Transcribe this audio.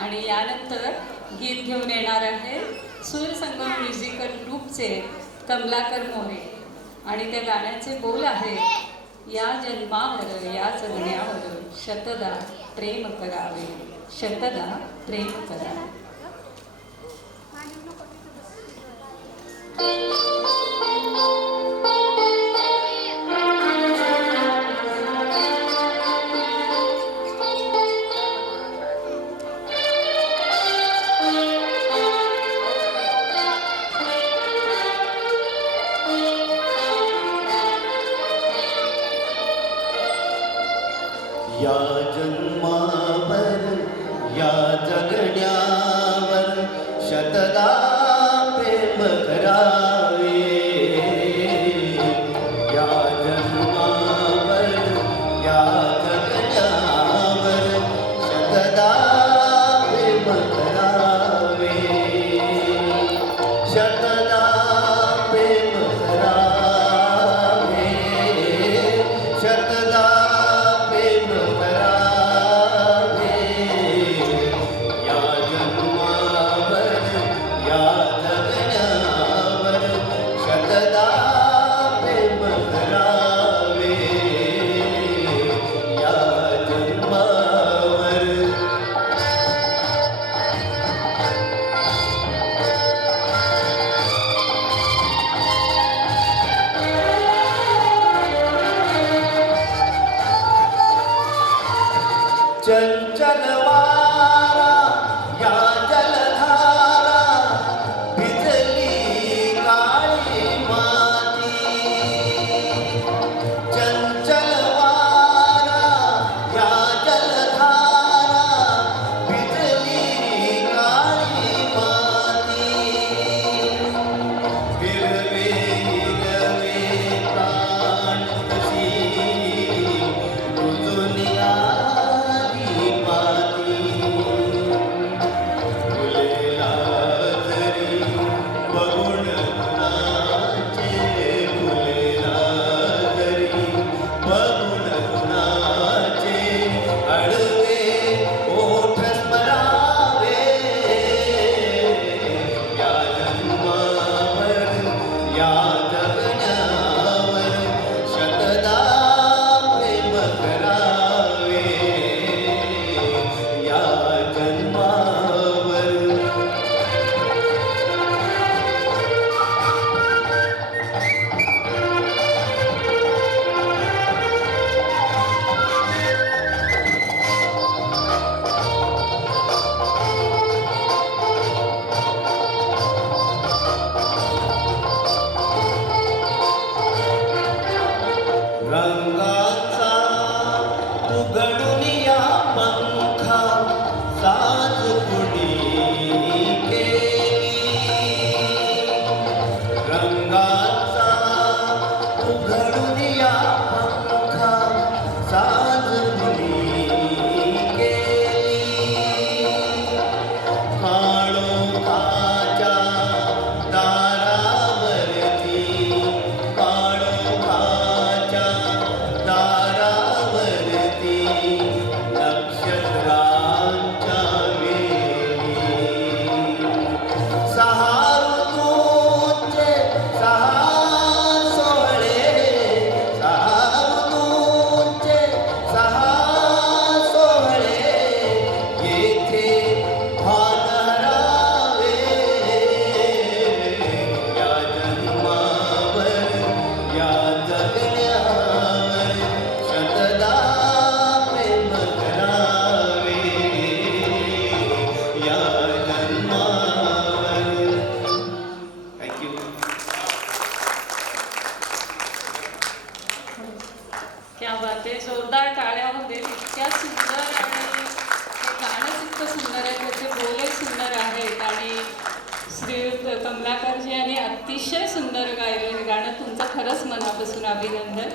आणि यानंतर गीत घेऊन येणार आहे सूरसंगम म्युझिकल ग्रुपचे कमलाकर मोरे आणि त्या गाण्याचे बोल आहेत या जन्मावर या जगण्यावर शतदा प्रेम करावे शतदा प्रेम करावे. या जन्मावर या जगण्यावर शतदा प्रेम करावे. या जन्मावर या जगण्यावर शतदा प्रेम करावे. शतदा प्रेम करावे. शतदा चंचल वारा या जलधारा भिजली काळी माती. चंचल वारा या जलधारा भिजली काळी माती. हिरवे हिरवे प्राण कशी रुजून रंगाचा उघडून या पंखा साज कुणी केली. रंगाचा उघडून या पंखा साज कुणी केली. काळोखाच्या दारावरती क्या बात आहे. जोरदार टाळ्या होते. इतक्या सुंदर आणि हे गाणंच इतकं सुंदर आहे, त्याचे बोलही सुंदर आहेत आणि श्रीयुत कमलाकरजी यांनी अतिशय सुंदर गायलं हे गाणं. तुमचं खरंच मनापासून अभिनंदन.